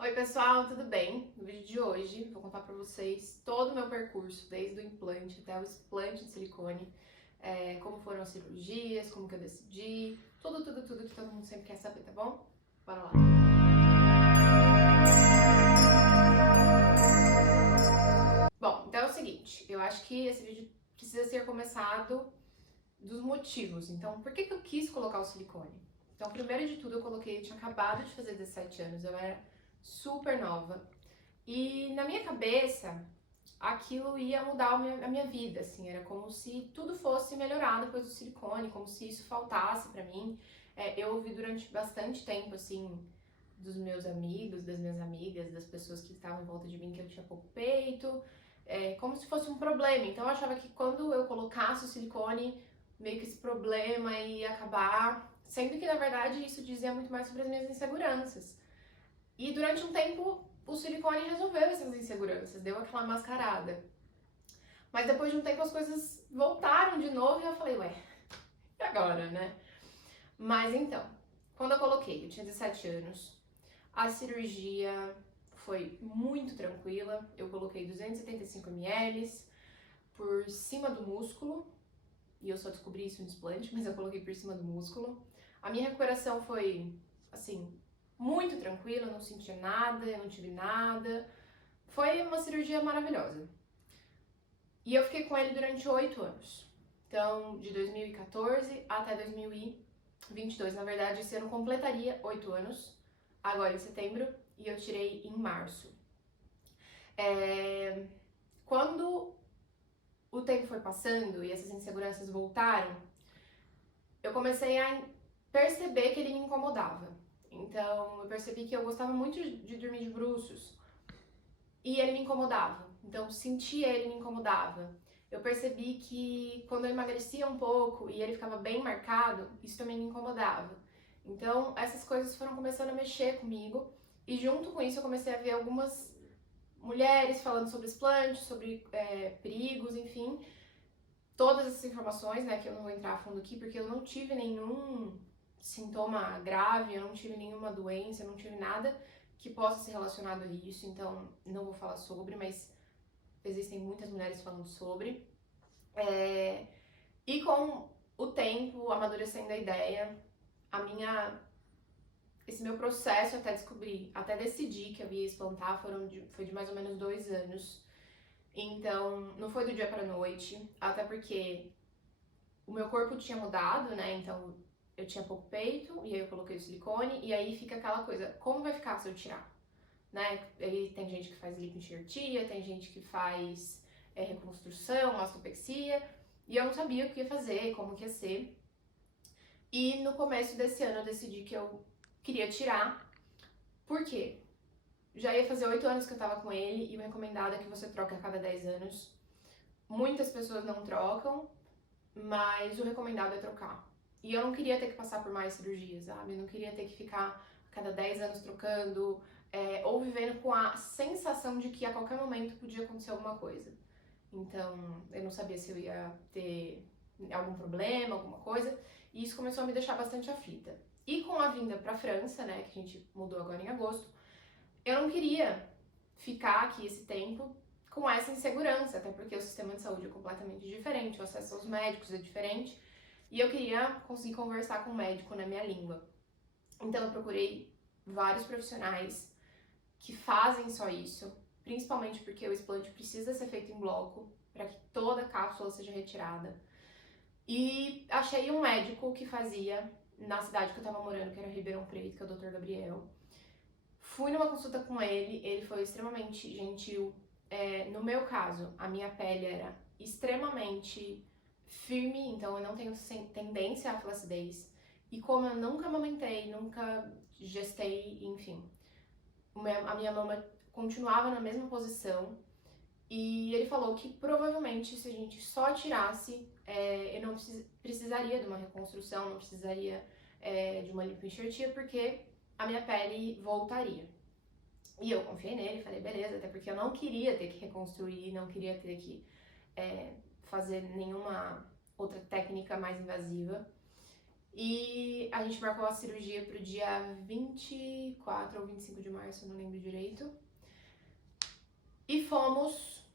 Oi pessoal, tudo bem? No vídeo de hoje vou contar pra vocês todo o meu percurso, desde o implante até o explante de silicone, como foram as cirurgias, como que eu decidi, tudo que todo mundo sempre quer saber, tá bom? Bora lá! Bom, então é o seguinte, eu acho que esse vídeo precisa ser começado dos motivos. Então, por que eu quis colocar o silicone? Então, primeiro de tudo, eu tinha acabado de fazer 17 anos, eu era super nova. E na minha cabeça, aquilo ia mudar a minha vida, assim, era como se tudo fosse melhorar depois do silicone, como se isso faltasse pra mim. Eu ouvi durante bastante tempo, assim, dos meus amigos, das minhas amigas, das pessoas que estavam em volta de mim que eu tinha pouco peito, como se fosse um problema. Então eu achava que quando eu colocasse o silicone, meio que esse problema ia acabar, sendo que na verdade isso dizia muito mais sobre as minhas inseguranças. E durante um tempo o silicone resolveu essas inseguranças, deu aquela mascarada. Mas depois de um tempo as coisas voltaram de novo e eu falei, ué, e agora, né? Mas então, quando eu tinha 17 anos, a cirurgia foi muito tranquila. Eu coloquei 275 ml por cima do músculo, e eu só descobri isso no explante, mas eu coloquei por cima do músculo. A minha recuperação foi, assim, muito tranquila, eu não senti nada, eu não tive nada. Foi uma cirurgia maravilhosa. E eu fiquei com ele durante 8 anos. Então, de 2014 até 2022. Na verdade, esse ano completaria 8 anos, agora em setembro, e eu tirei em março. Quando o tempo foi passando e essas inseguranças voltaram, eu comecei a perceber que ele me incomodava. Então, eu percebi que eu gostava muito de dormir de bruços e ele me incomodava. Então, sentir ele me incomodava. Eu percebi que quando eu emagrecia um pouco e ele ficava bem marcado, isso também me incomodava. Então, essas coisas foram começando a mexer comigo e junto com isso eu comecei a ver algumas mulheres falando sobre explante, sobre perigos, enfim. Todas essas informações, né, que eu não vou entrar a fundo aqui, porque eu não tive nenhum sintoma grave, eu não tive nenhuma doença, eu não tive nada que possa ser relacionado a isso, então não vou falar sobre, mas existem muitas mulheres falando sobre. E com o tempo, amadurecendo a ideia, esse meu processo até descobrir, até decidir que eu ia explantar foi de mais ou menos 2 anos. Então, não foi do dia pra noite, até porque o meu corpo tinha mudado, né? Então, eu tinha pouco peito, e aí eu coloquei o silicone, e aí fica aquela coisa, como vai ficar se eu tirar? Né? Aí tem gente que faz lipoenxertia, tem gente que faz reconstrução, mastopexia, e eu não sabia o que ia fazer, como que ia ser. E no começo desse ano eu decidi que eu queria tirar. Por quê? Já ia fazer 8 anos que eu tava com ele, e o recomendado é que você troque a cada 10 anos. Muitas pessoas não trocam, mas o recomendado é trocar. E eu não queria ter que passar por mais cirurgias, sabe? Eu não queria ter que ficar a cada 10 anos trocando, ou vivendo com a sensação de que a qualquer momento podia acontecer alguma coisa. Então, eu não sabia se eu ia ter algum problema, alguma coisa, e isso começou a me deixar bastante aflita. E com a vinda pra França, né, que a gente mudou agora em agosto, eu não queria ficar aqui esse tempo com essa insegurança, até porque o sistema de saúde é completamente diferente, o acesso aos médicos é diferente, e eu queria conseguir conversar com o médico na minha língua. Então eu procurei vários profissionais que fazem só isso, principalmente porque o explante precisa ser feito em bloco para que toda a cápsula seja retirada. E achei um médico que fazia na cidade que eu tava morando, que era Ribeirão Preto, que é o Dr. Gabriel. Fui numa consulta com ele foi extremamente gentil. No meu caso, a minha pele era extremamente firme, então eu não tenho tendência à flacidez. E como eu nunca amamentei, nunca gestei, enfim, a minha mama continuava na mesma posição. E ele falou que provavelmente se a gente só tirasse, eu não precisaria de uma reconstrução, não precisaria de uma lipoenxertia, porque a minha pele voltaria. E eu confiei nele, falei, beleza, até porque eu não queria ter que reconstruir, não queria ter que fazer nenhuma outra técnica mais invasiva. E a gente marcou a cirurgia pro dia 24 ou 25 de março, eu não lembro direito. E fomos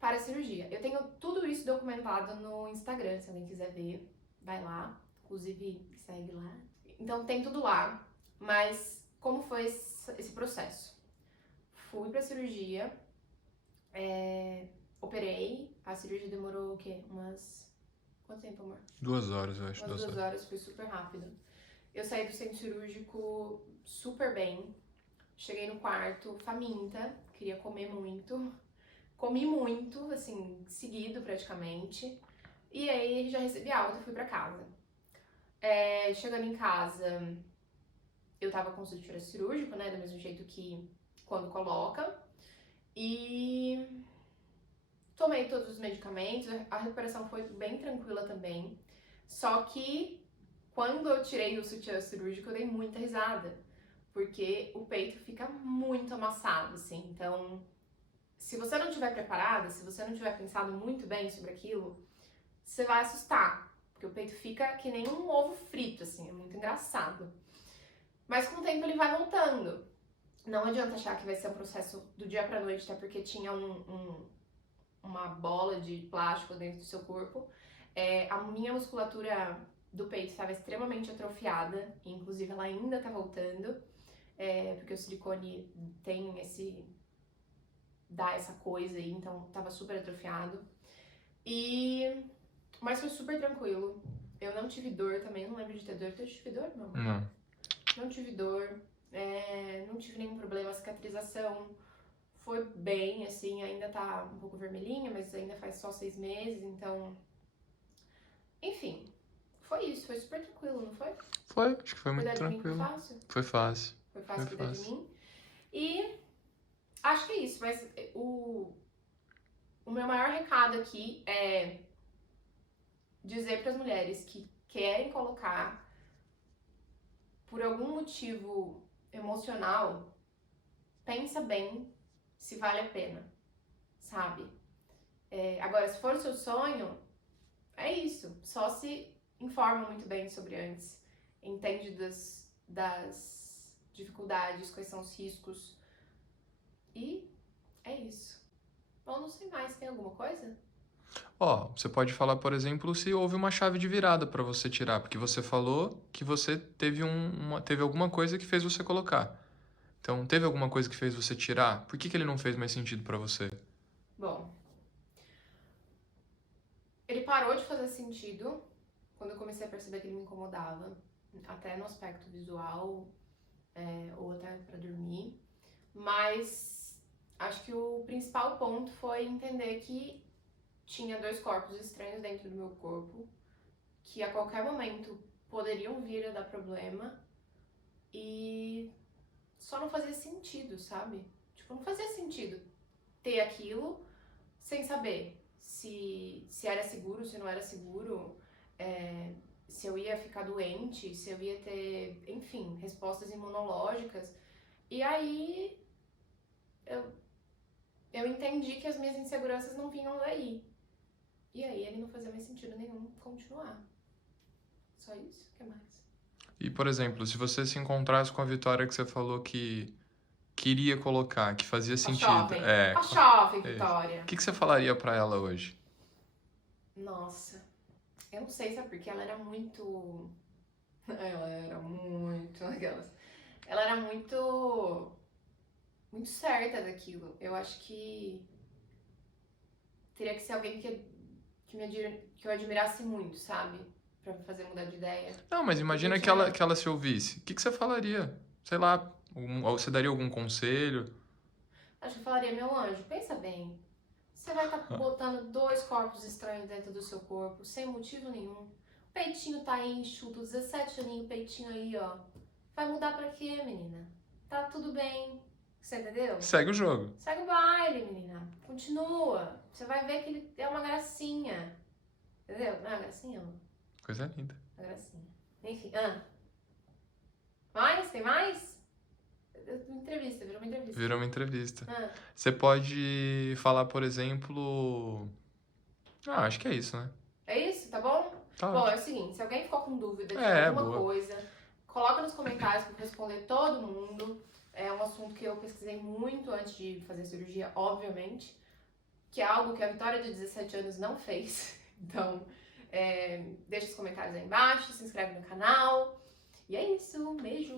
para a cirurgia. Eu tenho tudo isso documentado no Instagram, se alguém quiser ver, vai lá. Inclusive, segue lá. Então tem tudo lá. Mas como foi esse processo? Fui pra cirurgia, operei. A cirurgia demorou o quê? Quanto tempo, amor? 2 horas, eu acho, Umas 2 duas horas. horas, foi super rápido. Eu saí do centro cirúrgico super bem. Cheguei no quarto faminta, queria comer muito. Comi muito, assim, seguido praticamente. E aí já recebi alta e fui pra casa. Chegando em casa, eu tava com sutura cirúrgico, né? Do mesmo jeito que quando coloca. E tomei todos os medicamentos, a recuperação foi bem tranquila também. Só que quando eu tirei o sutiã cirúrgico, eu dei muita risada. Porque o peito fica muito amassado, assim. Então, se você não estiver preparada, se você não tiver pensado muito bem sobre aquilo, você vai assustar. Porque o peito fica que nem um ovo frito, assim, é muito engraçado. Mas com o tempo ele vai voltando. Não adianta achar que vai ser um processo do dia pra noite, até porque tinha uma bola de plástico dentro do seu corpo. A minha musculatura do peito estava extremamente atrofiada, inclusive ela ainda tá voltando, porque o silicone tem dá essa coisa aí, então tava super atrofiado. Mas foi super tranquilo. Eu não tive dor também, não lembro de ter dor. Tu tive dor? Não. Não. Não tive dor, não tive nenhum problema. A cicatrização foi bem, assim, ainda tá um pouco vermelhinha, mas ainda faz só 6 meses, então... Enfim, foi isso, foi super tranquilo, não foi? Foi, acho que foi muito Cuidar de mim foi tranquilo. fácil? Foi fácil. Foi Foi fácil cuidar de fácil. mim. E acho que é isso, mas o meu maior recado aqui é dizer para as mulheres que querem colocar por algum motivo emocional, pensa bem se vale a pena, sabe? Agora, se for o seu sonho, é isso. Só se informa muito bem sobre antes. Entende das dificuldades, quais são os riscos. E é isso. Bom, não sei mais. Tem alguma coisa? Ó, você pode falar, por exemplo, se houve uma chave de virada pra você tirar, porque você falou que você teve alguma coisa que fez você colocar. Então, teve alguma coisa que fez você tirar? Por que ele não fez mais sentido pra você? Bom, ele parou de fazer sentido quando eu comecei a perceber que ele me incomodava. Até no aspecto visual, ou até pra dormir. Mas acho que o principal ponto foi entender que tinha dois corpos estranhos dentro do meu corpo, que a qualquer momento poderiam vir a dar problema e só não fazia sentido, sabe? Tipo, não fazia sentido ter aquilo sem saber se era seguro, se não era seguro, se eu ia ficar doente, se eu ia ter, enfim, respostas imunológicas. E aí eu entendi que as minhas inseguranças não vinham daí. E aí ele não fazia mais sentido nenhum continuar. Só isso? O que mais? E, por exemplo, se você se encontrasse com a Vitória que você falou que queria colocar, que fazia Com a sentido, jovem. Com a jovem, Vitória. o que você falaria pra ela hoje? Nossa. Eu não sei, sabe porque ela era muito... Ela era muito... Aquelas... Ela era muito... Muito certa daquilo. Eu acho que... Teria que ser alguém que eu admirasse muito, sabe? Pra me fazer mudar de ideia. Não, mas Porque eu imagina que tinha... ela se ouvisse. O que você falaria? Sei lá, ou você daria algum conselho? Acho que eu falaria, meu anjo, pensa bem. Você vai estar botando dois corpos estranhos dentro do seu corpo, sem motivo nenhum. O peitinho tá aí enxuto, 17 aninhos, o peitinho aí, ó. Vai mudar pra quê, menina? Tá tudo bem. Você entendeu? Segue o jogo. Segue o baile, menina. Continua. Você vai ver que ele é uma gracinha. Entendeu? Não é uma gracinha, amor? Coisa linda. Uma gracinha. Enfim, mais? Tem mais? Entrevista, virou uma entrevista. Virou uma entrevista. Ah, Você pode falar, por exemplo. Ah, acho que é isso, né? é isso? Tá bom? Tá Bom, ótimo. é o seguinte, se alguém ficou com dúvida de É, alguma boa. coisa, coloca nos comentários que eu vou responder todo mundo. É um assunto que eu pesquisei muito antes de fazer a cirurgia, obviamente, que é algo que a Vitória de 17 anos não fez. Então, deixa os comentários aí embaixo, se inscreve no canal. E é isso, um beijo!